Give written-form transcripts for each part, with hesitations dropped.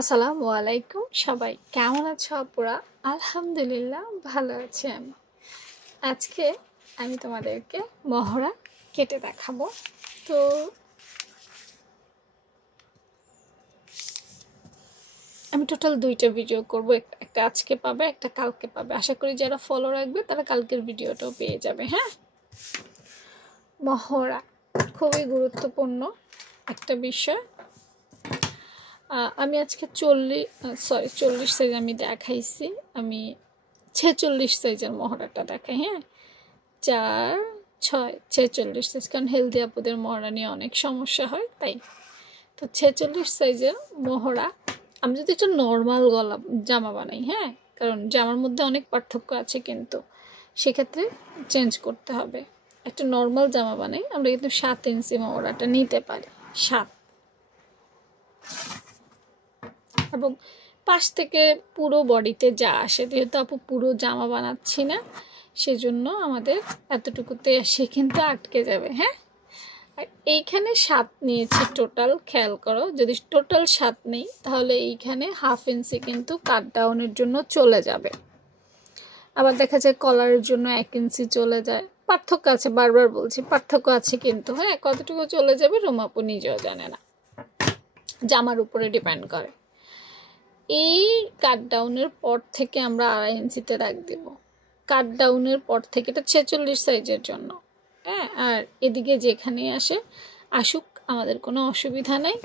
আসসালামু আলাইকুম সবাই কেমন আছো আপুরা? আলহামদুলিল্লাহ ভালো আছি আমি। আজকে আমি তোমাদেরকে মহড়া কেটে দেখাবো। তো আমি টোটাল 2টা ভিডিও করব, একটা আজকে পাবে, একটা কালকে পাবে। আশা করি যারা ফলো রাখবে তারা কালকের ভিডিওটাও পেয়ে যাবে। হ্যাঁ, মহড়া খুবই গুরুত্বপূর্ণ একটা বিষয়। আমি আজকে 40 সাইজ আমি দেখাইছি, আমি 46 সাইজের মহড়াটা দেখাই। হ্যাঁ, 4, 6, 46 সাইজ, কারণ হেলদি আপুদের মহড়া নিয়ে অনেক সমস্যা হয়, তাই। তো 46 সাইজের মহড়া আমি যদি একটা নর্মাল গলা জামা বানাই, হ্যাঁ, কারণ জামার মধ্যে অনেক পার্থক্য আছে, কিন্তু সেক্ষেত্রে চেঞ্জ করতে হবে। একটা নর্মাল জামা বানাই আমরা কিন্তু 7 ইঞ্চি মহড়াটা নিতে পারি, 7, এবং পাশ থেকে পুরো বডিতে যা আসে, যেহেতু আপু পুরো জামা বানাচ্ছি না, সেজন্য আমাদের এতটুকুতে এসে কিন্তু আটকে যাবে। হ্যাঁ, আর এইখানে 7 নিয়েছি টোটাল, খেয়াল করো। যদি টোটাল 7 নেই তাহলে এইখানে 1/2 ইঞ্চি কিন্তু কাট ডাউনের জন্য চলে যাবে। আবার দেখা যায় কলারের জন্য 1 ইঞ্চি চলে যায়, পার্থক্য আছে, বারবার বলছি পার্থক্য আছে, কিন্তু হ্যাঁ কতটুকু চলে যাবে রুমাপু নিজেও জানে না, জামার উপরে ডিপেন্ড করে। এই কাট ডাউনের পর থেকে আমরা 2.5 ইঞ্চিতে রাখ দেব। কাট ডাউনের পর থেকে, এটা 46 সাইজের জন্য। হ্যাঁ, আর এদিকে যেখানে আসুক, আমাদের কোনো অসুবিধা নাই।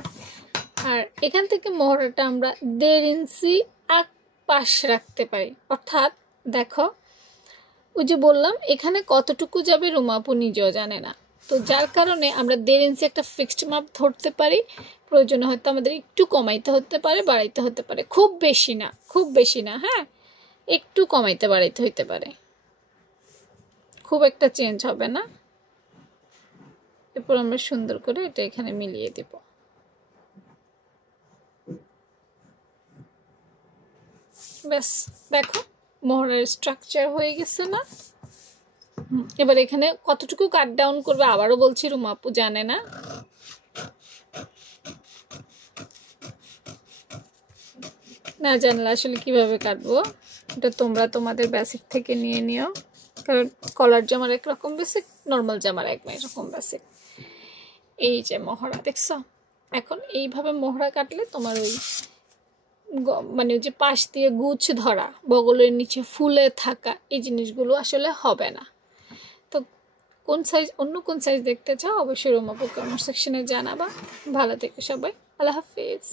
আর এখান থেকে মহড়াটা আমরা 1.5 ইঞ্চি এক পাশ রাখতে পারি। অর্থাৎ দেখো, ওই যে বললাম এখানে কতটুকু যাবে রুমাপু নিজেও জানে না, তো যার কারণে আমরা 1.5 ইঞ্চি একটা ফিক্সড মাপ ধরতে পারি। প্রয়োজনে হয়তো আমাদের একটু কমাইতে হতে পারে, বাড়াইতে হতে পারে, খুব বেশি না। হ্যাঁ, একটু কমাইতে বাড়াইতে হইতে পারে, খুব একটা চেঞ্জ হবে না। এরপর আমরা সুন্দর করে এটা এখানে মিলিয়ে দেব। ব্যাস, দেখো মহড়ার স্ট্রাকচার হয়ে গেছে না? এবার এখানে কতটুকু কাট ডাউন করবে আবারও বলছি, রুমাপু জানে না। না জানলে আসলে কিভাবে কাটবো, এটা তোমরা তোমাদের বেসিক থেকে নিয়ে নিও, কারণ কলার জামার একরকম বেসিক, নর্মাল জামার একরকম বেসিক। এই যে মহড়া দেখছো, এখন এইভাবে মহড়া কাটলে তোমার ওই মানে ওই যে পাশ দিয়ে গুছ ধরা, বগলের নিচে ফুলে থাকা, এই জিনিসগুলো আসলে হবে না। তো অন্য কোন সাইজ দেখতে চাও অবশ্যই রুমাপু কমেন্ট সেকশনে জানাবা। ভালো থেকো সবাই, আল্লাহ হাফিজ।